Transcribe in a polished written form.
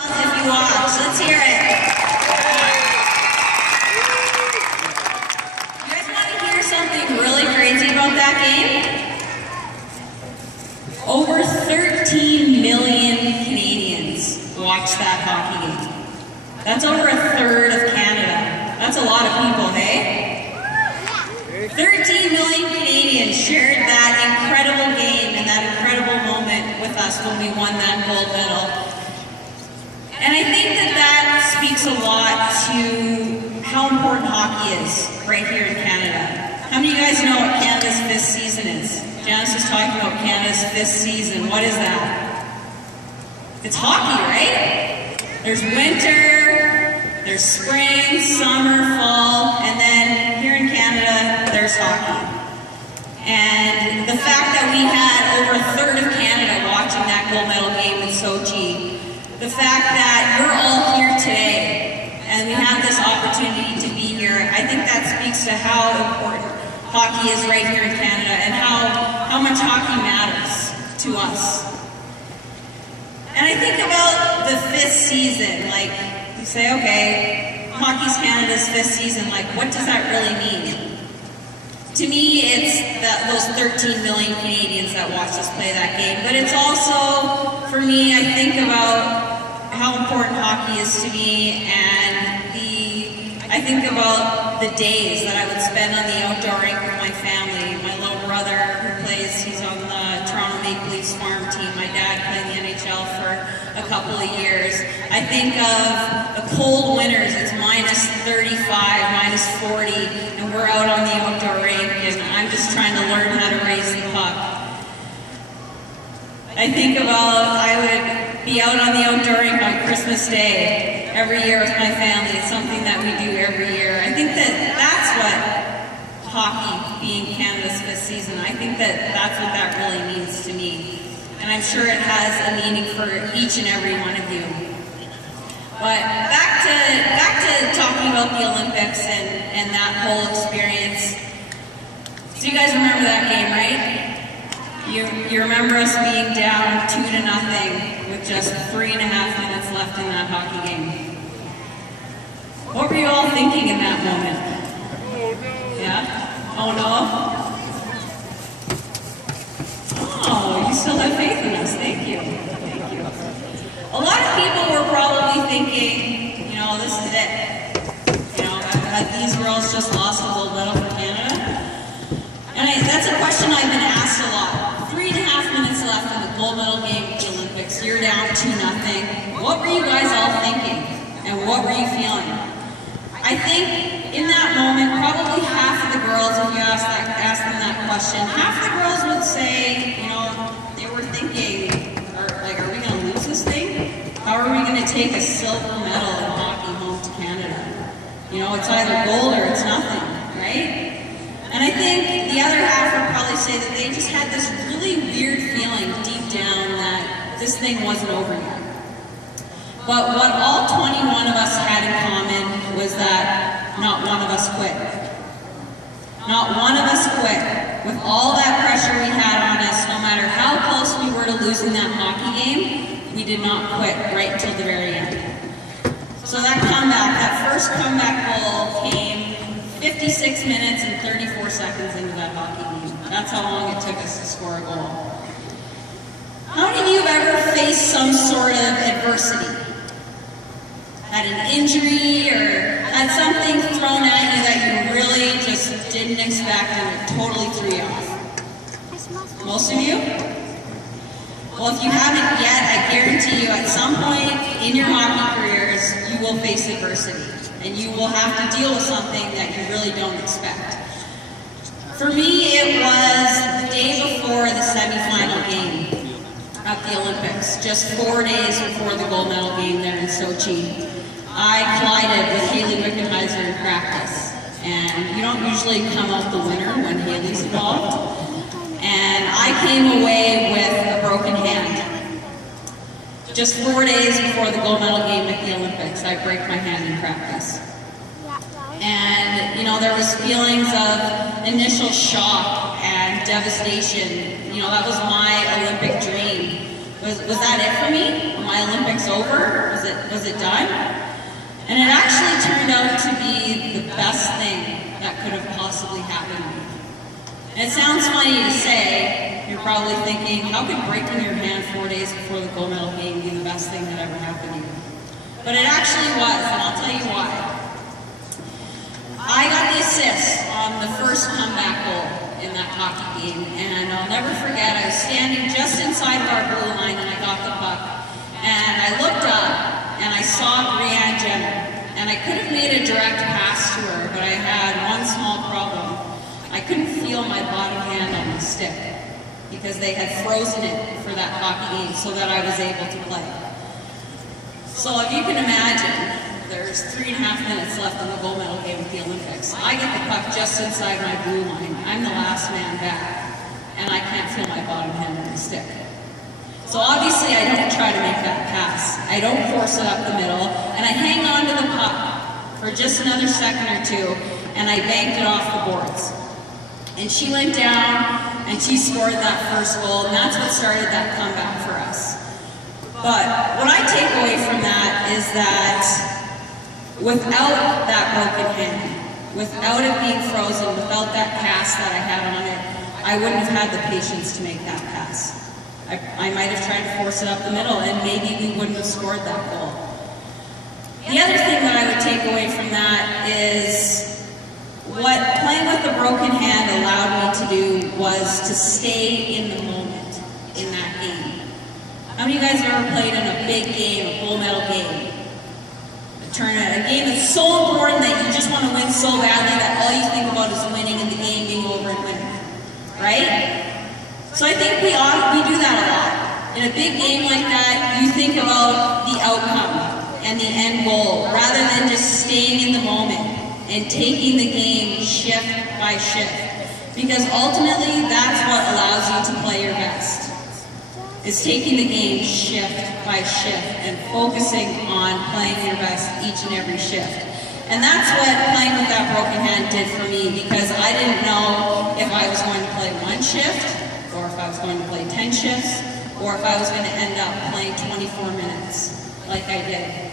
If you watch, let's hear it. You guys want to hear something really crazy about that game? Over 13 million Canadians watched that hockey game. That's over a third of Canada. That's a lot of people, hey? 13 million Canadians shared that incredible game and that incredible moment with us when we won that gold medal. And I think that speaks a lot to how important hockey is right here in Canada. How many of you guys know what Canada's 5th season is? Janice was talking about Canada's 5th season. What is that? It's hockey, right? There's winter, there's spring, summer, fall, and then here in Canada, there's hockey. And the fact that we had over a third of Canada watching that gold medal game in Sochi, the fact that you're all here today and we have this opportunity to be here, I think that speaks to how important hockey is right here in Canada and how much hockey matters to us. And I think about the 5th season, like you say, okay, hockey's Canada's 5th season, like what does that really mean? To me, it's those 13 million Canadians that watch us play that game, but it's also, for me, I think about how important hockey is to me, and I think about the days that I would spend on the outdoor rink with my family. My little brother who plays, he's on the Toronto Maple Leafs farm team. My dad played in the NHL for a couple of years. I think of the cold winters, it's minus 35, minus 40, and we're out on the outdoor rink, and I'm just trying to learn how to raise the puck. I think about, I would be out on the outdoor rink on Christmas Day every year with my family. It's something that we do every year. I think that's what hockey being Canada's 5th season, I think that's what that really means to me. And I'm sure it has a meaning for each and every one of you. But back to talking about the Olympics and that whole experience. So you guys remember that game, right? You remember us being down 2-0 with just 3.5 minutes left in that hockey game. What were you all thinking in that moment? Yeah? Oh no? Oh, you still have faith in us. Thank you. Thank you. A lot of people were probably thinking, this is it. Have these girls just lost a gold medal for Canada? And that's a question I've been asked a lot. 3.5 minutes left in the gold medal game at the Olympics. You're down 2-0. What were you guys all thinking? And what were you feeling? I think in that moment, probably half of the girls, if you ask them that question, half the girls would say, they were thinking, are we going to lose this thing? How are we going to take a silver medal in hockey home to Canada? It's either gold or it's nothing, right? And I think the other half would probably say that they just had this really weird feeling deep down that this thing wasn't over yet. But what all 21 of us had in common was that not one of us quit. Not one of us quit. With all that pressure we had on us, no matter how close we were to losing that hockey game, we did not quit right until the very end. So that comeback, that first comeback goal came 56 minutes and 34 seconds into that hockey game. That's how long it took us to score a goal. How many of you have ever faced some sort of adversity? Had an injury or had something thrown at you that you really just didn't expect and it totally threw you off? Most of you? Well, if you haven't yet, I guarantee you at some point in your hockey careers, you will face adversity. And you will have to deal with something that you really don't expect. For me, it was the day before the semifinal game at the Olympics, just 4 days before the gold medal game there in Sochi. I collided with Hayley Wickenheiser in practice, and you don't usually come out the winner when Hayley's involved. And I came away with a broken hand. Just 4 days before the gold medal game at the Olympics, I break my hand in practice. And, there was feelings of initial shock and devastation. That was my Olympic dream. Was that it for me? Were my Olympics over? Was it was it done? And it actually turned out to be the best thing that could have possibly happened to me. And it sounds funny to say, you're probably thinking, how could breaking your hand 4 days before the gold medal game be the best thing that ever happened to you? But it actually was, and I'll tell you why. I got the assist on the first comeback goal in that hockey game, and I'll never forget, I was standing just inside of our blue line and I got the puck, and I looked up and I saw Brianne Jenner, and I could have made a direct pass to her, but I had one small problem. I couldn't feel my bottom hand on the stick because they had frozen it for that hockey game so that I was able to play. So if you can imagine, there's 3.5 minutes left in the gold medal game at the Olympics. I get the puck just inside my blue line. I'm the last man back, and I can't feel my bottom hand on the stick. So obviously I don't try to make that pass. I don't force it up the middle, and I hang on to the puck for just another second or two, and I banked it off the boards. And she went down, and she scored that first goal, and that's what started that comeback for us. But what I take away from that is that without that broken hand, without it being frozen, without that cast that I had on it, I wouldn't have had the patience to make that pass. I might have tried to force it up the middle, and maybe we wouldn't have scored that goal. The other thing that I would take away from that is what playing with a broken hand allowed me to do was to stay in the moment in that game. How many of you guys have ever played in a big game, a gold medal game? A game that's so important that you just want to win so badly that all you think about is winning and the game being over and winning, right? So I think we do that a lot. In a big game like that, you think about the outcome and the end goal rather than just staying in the moment and taking the game shift by shift. Because ultimately, that's what allows you to play your best. Is taking the game shift by shift and focusing on playing your best each and every shift. And that's what playing with that broken hand did for me, because I didn't know if I was going to play one shift, or if I was going to play 10 shifts, or if I was going to end up playing 24 minutes like I did.